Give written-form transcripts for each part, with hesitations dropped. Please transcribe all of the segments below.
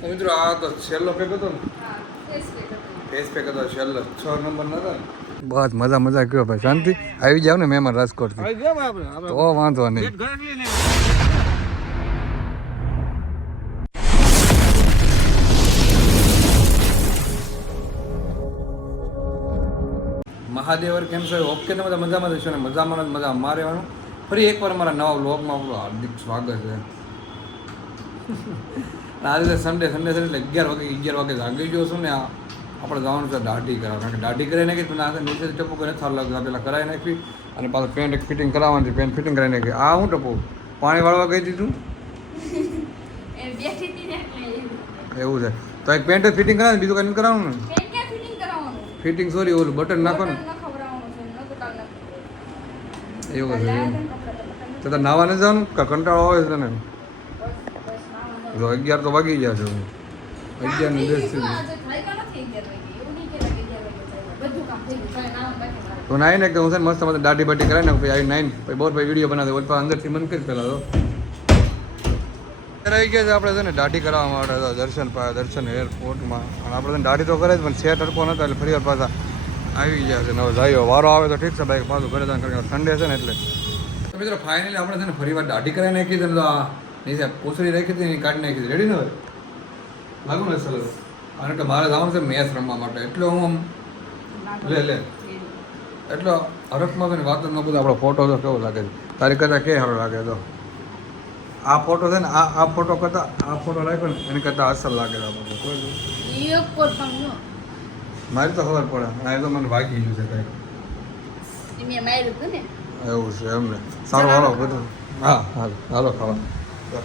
તો મિત્રો આ તો છેલ્લો પેક હતો ને, ફેસ પેક હતો છેલ્લો 6 નંબર નતો ને. બસ મજા કયો ભાઈ, શાંતિ આવી જાવ ને મહેમાન રાજકોટ થી તો વાંધો નહીં. મહાદેવર કેમ છો? ઓકે તમે બધા મજામાં જશો ને? મજામાં જ મજા મારે રહેવાનું. ફરી એકવાર મારા નવા વ્લોગમાં આપણું હાર્દિક સ્વાગત છે. આજે સન્ડે એટલે 11 વાગે જાગી ગયો છું ને. આપણે જવાનું છે દાઢી કરાવવા, કારણ કે દાઢી કરાવી નાખી પણ આ નીચે ટપુ કરીને થાર લાગતા પહેલાં કરાવી નાખી અને પાછું પેન્ટ એક ફિટિંગ કરાવવાની, પેન્ટ ફિટિંગ કરાવી નાખી. આ હું ટપુ પાણી વાળવા ગઈ દીધું એવું છે તો એક પેન્ટ ફિટિંગ કરાવે, બીજું કંઈ કરાવવાનું ને ફિટિંગ સોરી ઓલું બટન નાખવાનું એવું છે. તો નાવા નથી જવાનું કંટાળો આવે છે ને? 11 તો વાગી ગયા છે. 11 ને 10 તો નાઈને એકદમ હું છે મસ્ત મસ્ત દાઢી બાટી કરાવી નાખું. પછી આવી નાઈને પછી બોર પછી વિડીયો બનાવે પછી અંદરથી મન કરી પહેલાં તો આવી ગયા છે આપણે છે ને દાઢી કરાવવા માટે દર્શન એરપોર્ટમાં. અને આપણે છે દાઢી તો કરે જ પણ સેટ હરકો નહોતા એટલે ફરી વાર પાછા આવી ગયા છે. નવો જાય વારો આવે તો ઠીક છે ભાઈ, પાછું ઘરે જવાનું કારણ કે સન્ડે છે ને એટલે. તો મિત્રો ફાઇનલી આપણે છે ને ફરી વાર દાઢી કરાવી નાખી હતી. તો આ નીચે પૂછડી રાખી હતી એની કાઢી નાખી હતી. રેડી ને હવે લાગુ ને સર? કારણ કે મારે જવાનું છે મેચ રમવા માટે એટલે હું આમ લે એટલો હરખમાં છે ને વાત ન બધું. આપણો ફોટો તો કેવો લાગે છે તારી કરતાં કે સારો લાગે? તો આ ફોટો છે ને આ ફોટો કરતાં આ ફોટો રાખ્યો ને એની કરતાં અસર લાગે છે આપણો. મારી તો ખબર પડે આ તો મને વાગી ગયું છે કંઈક એવું છે એમને. સારું હાલો બધું હા હાલો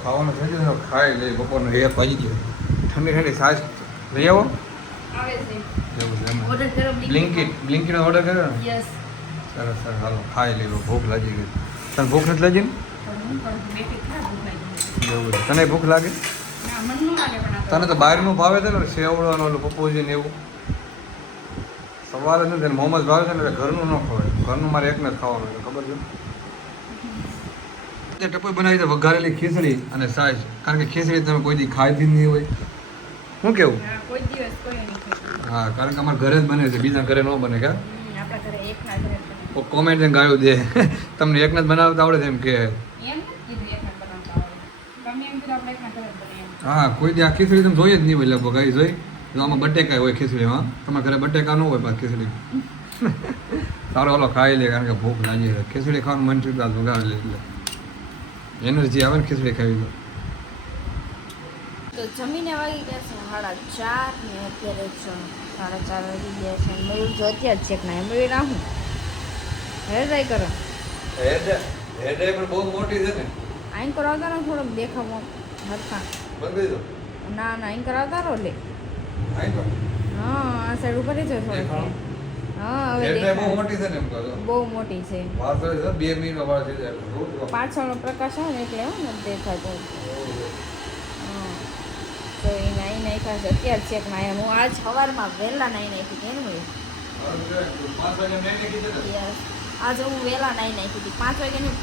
ખાવાનું થઈ ગયું ખાઈ લઈ. બપોરનો 1 વાગી ગયો. ઠંડી છાશ લઈ આવો એવું છે એમ. બ્લિંકિટ ઓર્ડર કર્યો ને? સરસ હાલો ખાઈ લેવો. ભૂખ લાગી ગઈ. તને ભૂખ નથી લાગી ને? એવું છે. તને ભૂખ લાગે? તને તો બહારનું ભાવે છે ને સેવડો ઓલું પપ્પુજી ને એવું? સવાલ જ નથી. મોમોસ ભાવે છે ને એટલે ઘરનું ન ખવાય. ઘરનું મારે એકને જ ખાવાનું છે ખબર છે. ટપોઈ બનાવી દે વઘારેલી ખીચડી અને છાશ. કારણ કે ખીચડી તમે કોઈ દી ખાધી નહીં હોય. શું કેવું? હા કારણ કે અમારા ઘરે જ બને છે, બીજા ઘરે ન બને. કા કોમેન્ટ ને ગાળું દે તમને એકને જ બનાવતા આવડે છે એમ કે? હા કોઈ દી આ ખીચડી તમે જોઈએ જ નહીં હોય લગભગ. આવી જોઈ આમાં બટેકા હોય ખીચડીમાં. તમારા ઘરે બટેકા ન હોય પાછું ખીચડી. સારો હાલો ખાઈ લે કારણ કે ભૂખ લાગી છે. ખીચડી ખાવાનું મન થયું વગાડી લે એટલે એનર્જી આવે ને ખીચડી ખાવી તો જમીને વાગી ગયા છે 4:30 ને અત્યારે 4:30 વાગી ગયા છે. મયુર જો અત્યારે ચેક ના મયુર આવું હેર ડ્રાય કરો. હેર ડ્રાય પણ બહુ મોટી છે ને. આઈન કરાવતા રહો થોડોક દેખાવો હરખા. બંધ કરી દો. ના આઈન કરાવતા રહો લે. આઈ તો હા આ સાઈડ ઉપર જ થોડું. હા હવે હેર ડ્રાય બહુ મોટી છે ને એમ કહો. બહુ મોટી છે. વાત તો 2 મિનિટમાં વાળ થઈ જાય. પાછળનો પ્રકાશ આવે ને એટલે ને દેખાતો. તો એ નાઈ નાખ્યા છે અત્યારે ચેક નાયા. હું આજ સવારમાં વહેલા નાઈ નાખી હતી એનું. આજે હું વહેલા નાઈ નાખી હતી 5 વાગ્યાની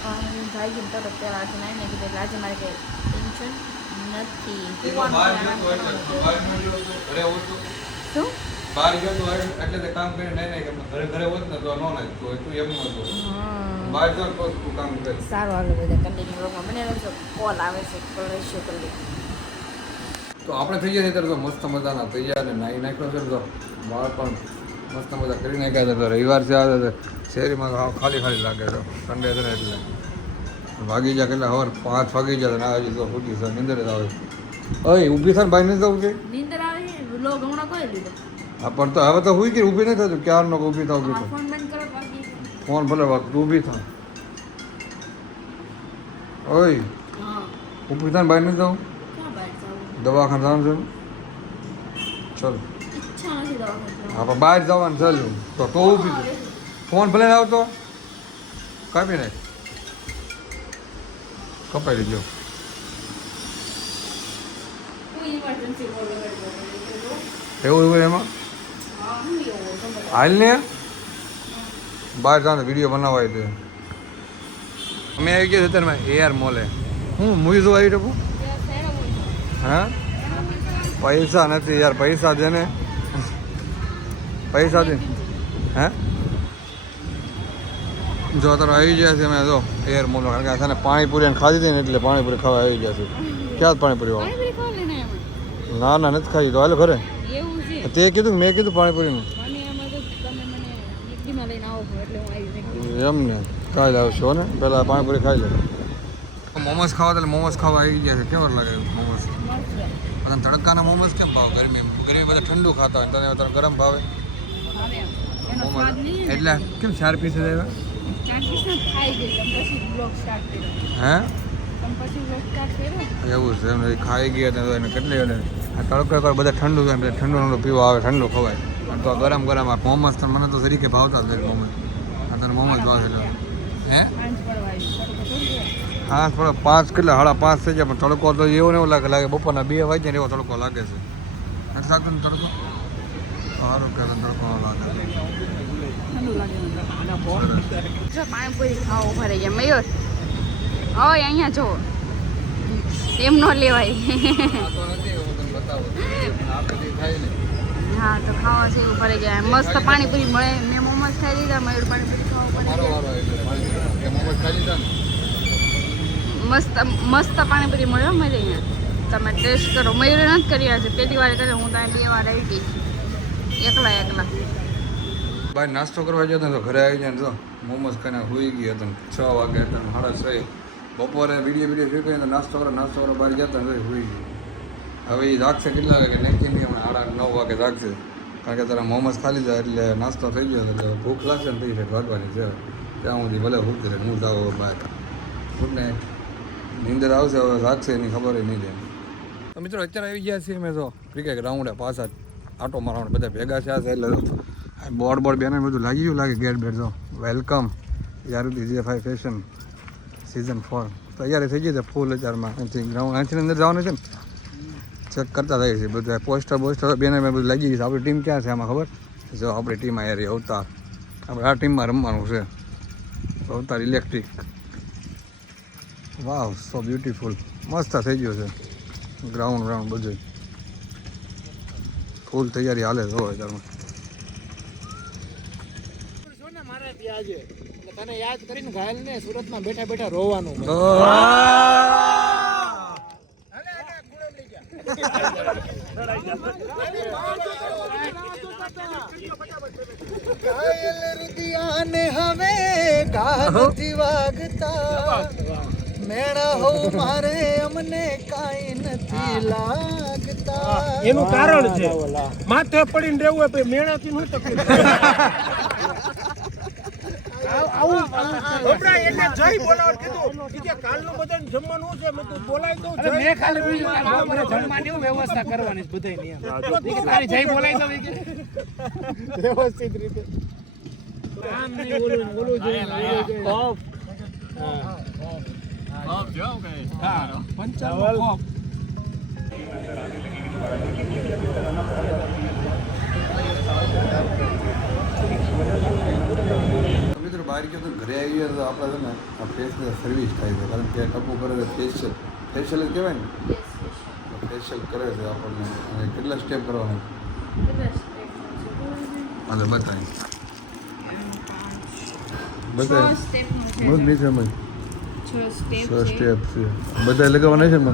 ભાઈ તરત પહેલાં નાઈ નાખી હતી. એટલે આજે મારે કંઈ ટેન્શન નથી. શું બહાર ગયો તો એટલે કામ કરીને નહીં ઘરે હોત ને તો ન નાખતો તું એમ નતો. બહાર જાવ તો તું કામ કરે. સારું આગળ બધા કન્ટિન્યુ બ્લોગમાં બને રહેજો. કોલ આવે છે કોલ રેશિયો કરી લે. તો આપણે થઈ ગયા ત્યારે તો મસ્ત મજાના તૈયાર ને નાહી નાખ્યો છે. તો બહાર પણ મસ્ત મજા કરી નાખ્યા છે. તો રવિવાર છે આવે શેરીમાં ખાલી લાગે છે સન્ડે છે ને એટલે. વાગી જાય કેટલા ખબર 5 વાગી જાય ના હજી તો ફૂટી છે નીંદર જ આવે. ઓય ઊભી થાય ભાઈ નથી જવું છે? નીંદર આવે છે વ્લોગ હમણાં કોઈ લીધો. હા પણ તો હવે તો હુઈ ગઈ ઊભી નથી થતું. ક્યારનો ઊભી થાવ ફોન બંધ કરો બાકી ફોન ભલે ઊભી થાય. ઓય ઊભી થાય ભાઈ નથી જવું? દવાખાને જવાનું છે? ચાલો હા પણ બહાર જવાનું ચાલુ તો ઊભી છું. ફોન ભલે ને આવતો કાપી નાખ કપાઈ લેજો. એવું હોય એમાં હાલ ને બહાર જવાનું વિડીયો બનાવાય છે. અમે આવી ગયા અત્યારે AR મોલે. હું મૂવી જોવા આવી શકું? હા પૈસા નથી યાર, પૈસા દે ને, પૈસા દે. હે જો તારો આવી ગયા છે અમે જો એર મોલ, કારણ કે આ છે ને પાણીપુરી ખાધી હતી ને એટલે પાણીપુરી ખાવા આવી ગયા છે. ક્યાં પાણીપુરી વાળો? ના ના નથી ખાઈ તો હાલો ઘરે. તે કીધું મેં કીધું પાણીપુરીનું એમ ને કાલે આવશો ને, પહેલાં પાણીપુરી ખાઈ લે. મોમોસ ખાવા એટલે મોમોસ ખાવા આવી ગયા છે. કેવું લાગે મોમોસ? અને તડકાના મોમોસ કેમ ભાવ? ગરમી બધા ઠંડુ ખાતા હોય, તને અત્યારે ગરમ ભાવે મોમોસ એટલે કેમ 4 પીસ આવ્યા? હે એવું છે એમ ખાઈ ગયા એને કેટલી આ તડકો એકવાર બધા ઠંડુ થાય, બધા ઠંડુ ઠંડુ પીવા આવે, ઠંડુ ખવાય. પણ તો ગરમ ગરમ આ મોમોસ તો મને તો તરીકે ભાવતા જ મોમોસ. આ તને મોમોસ ભાવે એટલે હે હા થોડા 5 કેટલા 5:30 થઈ જાય, પણ તડકો તો એવો ને એવું લાગે બપોરના 2 વાગ્યા ને એવો તડકો લાગે છે. નથી લાગતો ને તડકો? સારું કે તડકો લાગે. પાણીપુરી ખાવા ઉભા રહી ગયા મયુર. ઓય અહીંયા જો એમ ન લેવાય. હા તો ખાવા છે ઉભા રહી ગયા. મસ્ત પાણીપુરી મળે. મેં મોમોસ ખાઈ લીધા, મયુર પાણીપુરી ખાવા મસ્ત મસ્ત પાણીપુરી મળ્યો મળે અહીંયા. તમે ટેસ્ટ કરો. મયુરે નથી કર્યા છે, પહેલી વાર કરે. હું ત્યાં 2 વાર આવી ગઈ એકલા. ભાઈ નાસ્તો કરવા જતો તો ઘરે આવી જાય ને તો મોમોસ ખાઈને હોઈ ગયો હતો 6 વાગે એટલે 6:30. બપોરે વિડીયો ફેંકીને તો નાસ્તો કરવા બહાર જતા ને હોઈ ગયો. હવે એ જાગશે કેટલા વાગે? નેકી હમણાં 8:30-9 વાગે જાગશે, કારણ કે તારા મોમોસ ખાલી જાય એટલે નાસ્તો થઈ ગયો એટલે ભૂખ લાગશે ને 3 વાગવાની છે. ત્યાં સુધી ભલે ભૂખ રહે. હું જાવ બહાર. Good night. નીંદર આવશે હવે, જાગશે એની ખબર નહીં રહે. તો મિત્રો અત્યારે આવી ગયા છીએ મેં તો ક્રિકેટ ગ્રાઉન્ડે પાછા આટો મારવાનું બધા ભેગા છે એટલે બોર્ડ બેનર બધું લાગી ગયું લાગે. ગેટ બેટ જો વેલકમ યારુદી જે5 ફેશન સિઝન 4 તૈયારી થઈ ગઈ છે ફૂલ અત્યારમાં. અહીંથી ગ્રાઉન્ડ અહીંથી અંદર જવાનું છે ને ચેક કરતા થઈ છે બધા પોસ્ટર બેનર બધું લાગી ગયું છે. આપણી ટીમ ક્યાં છે આમાં ખબર? જો આપણી ટીમ અહીંયા રહી અવતાર. આપણે આ ટીમમાં રમવાનું છે અવતાર ઇલેક્ટ્રિક. વાવ સો બ્યુટીફુલ. મસ્ત થઈ ગયું છે ગ્રાઉન્ડ બધું ફૂલ તૈયારી હાલે જો અત્યારમાં. તને યાદ કરીને ઘાયલ ને સુરતમાં બેઠા રોવાનું. ઘાયલ રુદિયાને હવે ગાથી વાગતા મેણા હો મારે અમને કાઈ નથી લાગતા. એનું કારણ છે માથે પડીને રહેવું હોય મેણાથી શું તકલીફ. વ્યવસ્થા કરવાની વ્યવસ્થિત રીતે મિત્રો બહાર ગયો તો ઘરે આવી ગયા તો આપણે છે ને આ ફેસની સર્વિસ થાય છે, કારણ કે ટપુ કરે છે ફેશિયલ જ કહેવાય ને. ફેશિયલ કરે છે આપણને. અને કેટલા સ્ટેપ કરવાના? હાલો બતાવી બહુ જ નહીં સમજ. 6 સ્ટેપ છે બધા લગાવવાના છે ને મને.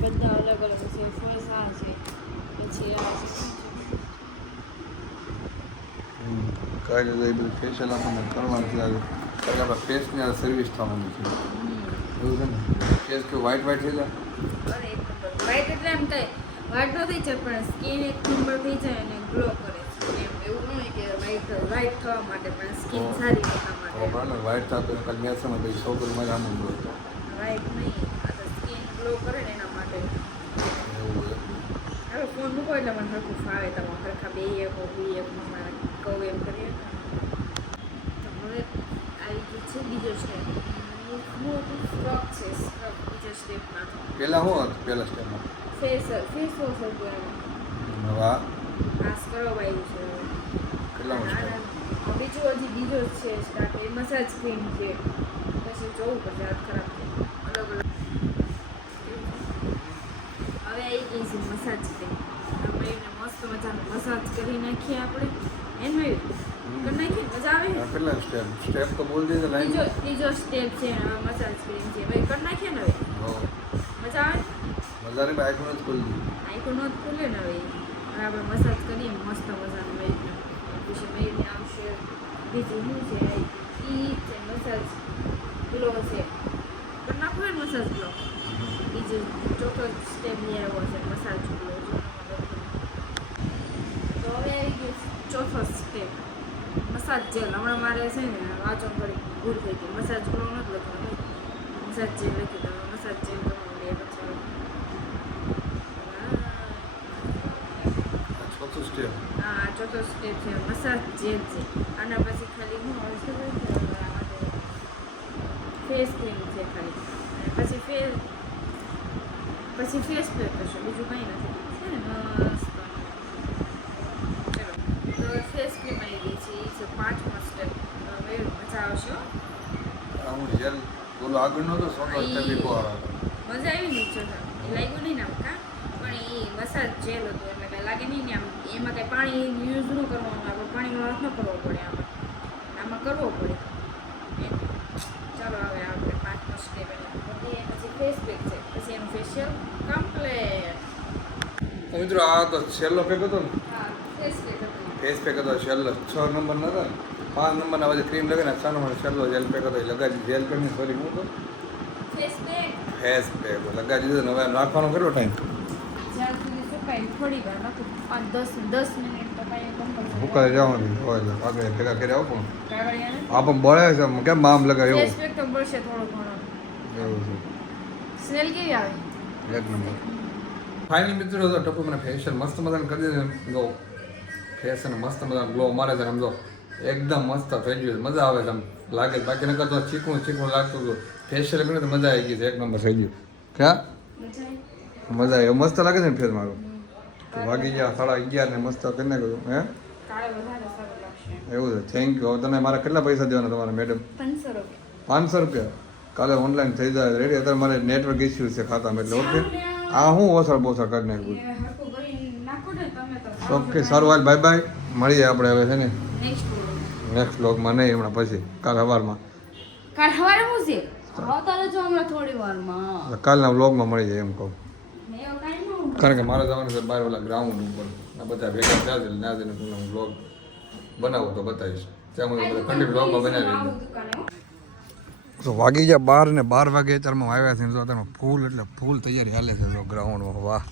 બધા અલગ અલગ છે. ફર્સ્ટ આ છે, પછી આ છે. કાંઈ નહીં એ બધું ફેશિયલ આપણને કરવાનું છે આજે, કારણ કે આપણા ફેસની આ સર્વિસ થવાની છે. એવું છે ને ફેસ કે વ્હાઈટ થઈ જાય. અરે વ્હાઈટ એટલે એમ થાય વ્હાઈટ ન થઈ જાય, પણ સ્કિન એક નંબર થઈ જાય અને ગ્લો કરે છે. એમ એવું નહીં કે વ્હાઈટ થવા માટે, પણ સ્કિન સારી થવા માટે. બરાબર વ્હાઈટ થતો કાલે મેસમાં પછી છોકરીમાં જ આનંદ હોય. વ્હાઈટ નહીં, આ તો સ્કિન ગ્લો કરે ને એના માટે. એવું છે. હવે ફોન મૂકો એટલે મને સરખું ફાવે. તમે સરખા બે એક કહું એમ કરીએ. તો હવે આવી ગયું છે બીજો સ્ટેપ. સ્ક્રબ છે. સ્ક્રબ બીજો સ્ટેપમાં પહેલાં શું હતું પહેલા સ્ટેપમાં? ફેસ વોશ હતું એમ. વાહ આ સ્ક્રબ આવ્યું છે. કેટલામાં સ્ટેપ? બીજો જ છે સ્ટાર્ટ. એ મસાજ ક્રીમ છે. પછી જોવું પડશે હાથ ખરાબ છે. અલગ અલગ હવે આવી ગઈ છે મસાજ મસાજ ક્રીમ મયુરને મસ્ત મજાનો મસાજ કરી નાખીએ આપણે એન મયુર કરી નાખીએ મજા આવે કેટલા સ્ટેપ તો બોલ દીધે ત્રીજો સ્ટેપ છે મસાજ ક્રીમ છે ભાઈ કરી નાખીએ ને હવે મજા આવે મજાની બાઈક નો જ ખોલ દી આઈકો નો ખુલે ને હવે આપણે મસાજ કરીએ મસ્ત મજાનું મયુરને પછી મયુરને આવશે બીજું શું છે ઈ છે મસાજ ગ્લો છે કરી નાખો ને મસાજ ગ્લો બીજું ચોથો સ્ટેપ લઈ આવ્યો છે મસાજ ગ્લો તો હવે આવી ગયું ચોથો સ્ટેપ મસાજ જેલ હમણાં મારે છે ને વાંચો કરી ભૂલ થઈ ગઈ મસાજ ગ્લો નથી લખવાનું મસાજ જેલ લખી દો મસાજ જેલ તમારું લે પછી ચોથું સ્ટેપ હા ચોથો સ્ટેપ છે મસાજ જેલ છે આના પછી ખાલી હું ફેસ ક્રીમ છે ખાલી અને પછી ફેસ પેક કરશો બીજું કંઈ નથી છે ને મસ્ત ચલો તો ફેસ ક્રીમ આવી ગઈ છે એ છે 5મો સ્ટેપ હવે મજા આવશે હો. હું જેલ બોલો આગળ નો તો સોનો સ્ટેપ ઈકો આવે મજા આવી નહીં ચોથા એ લાગ્યું નહીં ને આમ કા પણ એ મસાજ જેલ હતું એટલે કાંઈ લાગે નહીં ને આમ એમાં કાંઈ પાણી યુઝ ન કરવાનું આપણે પાણીનો હાથ ન કરવો પડે આમાં કરવો પડે એમ. ચાલો હવે આપણે 5મો સ્ટેપ પછી ફેસ પેક છે પછી એનું ફેશિયલ કમ્પ્લીટ. તો મિત્રો આ તો છેલ્લો પેક હતો ને હા ફેસ પેક હતું ફેસ પેક હતો છેલ્લો 6 નંબર નતો ને 5 નંબરના પછી ક્રીમ લગાવીને 6 નંબર છેલ્લો જેલ પેક હતો એ લગાવી જેલ પેકની સોરી હું તો ફેસ પેક ફેસ પેક લગાવી દીધો ને હવે નાખવાનો કેટલો ટાઈમ જ્યાં સુધી સુકાય થોડી વાર નાખું 5-10 મિનિટ તો કાંઈ કમ્પલસરી ભૂકાઈ જવાનું હોય આગળ ભેગા કર્યા આવો પણ કાગળિયાને આ પણ બળે છે કેમ આમ લગાવે ફેસ એવું પેક તો બળશે થોડો ઘણો એવું છે સ્મેલ કેવી આવે એક નંબર ફાઇનલ મિત્રો તો ટપુ મને ફેશિયલ મસ્ત મજાનું કરી દીધું જો ફેસ અને મસ્ત મજાનો ગ્લો મારે છે સમજો એકદમ મસ્ત થઈ ગયું મજા આવે છે આમ લાગે બાકી નકર તો ચીકણું લાગતું હતું ફેશિયલ કરીને તો મજા આવી ગઈ છે એક નંબર થઈ ગયું ક્યાં મજા આવી મસ્ત લાગે છે ને ફેર મારું તો વાગી ગયા 11:30 ને મસ્ત કરી નાખ્યું હે કાળે વધારે સારું લાગશે એવું છે થેન્ક યુ હવે તને મારે કેટલા પૈસા દેવાના તમારા મેડમ 500 રૂપિયા 500 રૂપિયા કાલે ઓનલાઈન થઈ જાય રેડી અત્યારે મારે નેટવર્ક ઇસ્યુ છે ખાતામાં એટલે ઓકે આ હું ઓસર બોસર કરી નાખ્યું હરખું કરી નાખો ને તમે તો ઓકે સારું હાલ બાય બાય મળીએ આપણે હવે છે ને નેક્સ્ટ નેક્સ્ટ બ્લોગમાં નહીં હમણાં પછી કાલ સવારમાં કાલ સવારે હું છે આવતા રહેજો હમણાં થોડી વારમાં કાલના બ્લોગમાં મળી જાય એમ કહું મેં એવું કાંઈ ન કારણ કે મારે જવાનું છે બહાર ઓલા ગ્રાઉન્ડ ઉપર આ બધા ભેગા થયા છે ના જઈને હું બ્લોગ બનાવું તો બતાવીશ ત્યાં હું બધા કન્ટિન્યુ બ્લોગમાં બનાવી દઉં તો વાગી ગયા 12 ને 12 વાગે અત્યારમાં આવ્યા છે જો અત્યારમાં ફૂલ એટલે ફૂલ તૈયારી હાલે છે જો ગ્રાઉન્ડમાં વાહ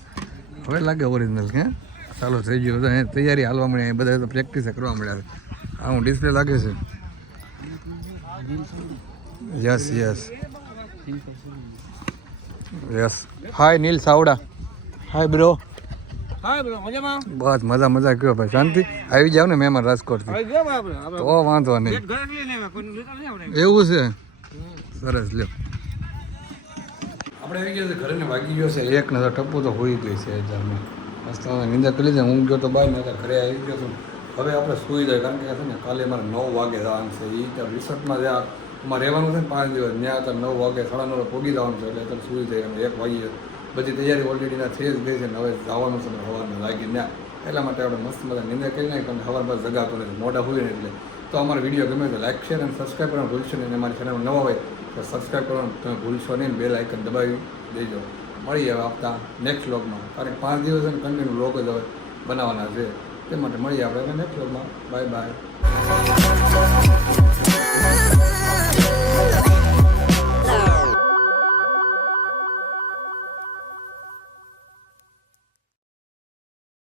હવે લાગે ઓરિજિનલ કે ચાલો થઈ ગયું તો તૈયારી હાલવા મળી બધા તો પ્રેક્ટિસ કરવા મળ્યા છે આ હું ડિસ્પ્લે લાગે છે યસ યસ યસ હાય નીલ સાવડા હાય બ્રો હા બ્રો મજામાં બસ મજા કયો ભાઈ શાંતિ આવી જાવ ને મહેમાન રાજકોટથી આવી ગયો આપણે તો વાંધો નહીં ઘરે લઈને કોઈ લેતા નહીં આપણે એવું છે સરસ લ્યો આપણે આવી ગયા છે ઘરે ને વાગી ગયો છે એક નજર ટપ્પુ તો હોઈ ગઈ છે હજારની મસ્ત નિંદર કરી લીધી હું ગયો તો બાય ને ઘરે આવી ગયો છું હવે આપણે સૂઈ જાય કારણ કે છે ને કાલે મારે 9 વાગે જવાનું છે એ ત્યાં રિસોર્ટમાં જ્યાં અમારે રહેવાનું છે ને 5 દિવસ ત્યાં અત્યારે 9 વાગે 9:30 પોગી જવાનું છે એટલે અત્યારે સૂઈ જાય અને 1 વાગી બધી તૈયારી ઓલરેડી ના થઈ જ ગઈ છે ને હવે જવાનું છે સવારમાં લાગી ત્યાં એટલા માટે આપણે મસ્ત મજા નિંદર કરી નાખી પણ સવાર બસ જગાતો નથી મોટા હોય ને એટલે તો અમારો વિડીયો ગમે તો લાઈક શેર અને સબસ્ક્રાઈબ કરવાનું ભૂલશો નહીં અને અમારી ચેનલ નવા હોય તો સબસ્ક્રાઈબ કરવાનું તમે ભૂલશો નહીં બેલ આઇકન દબાવી દેજો મળીએ હવે આપતા નેક્સ્ટ વ્લોગમાં કારણ કે 5 દિવસ અને કન્ટિન્યુ વ્લોગ જ હવે બનાવવાના છે તે માટે મળીએ આપણે નેક્સ્ટ વ્લોગમાં બાય બાય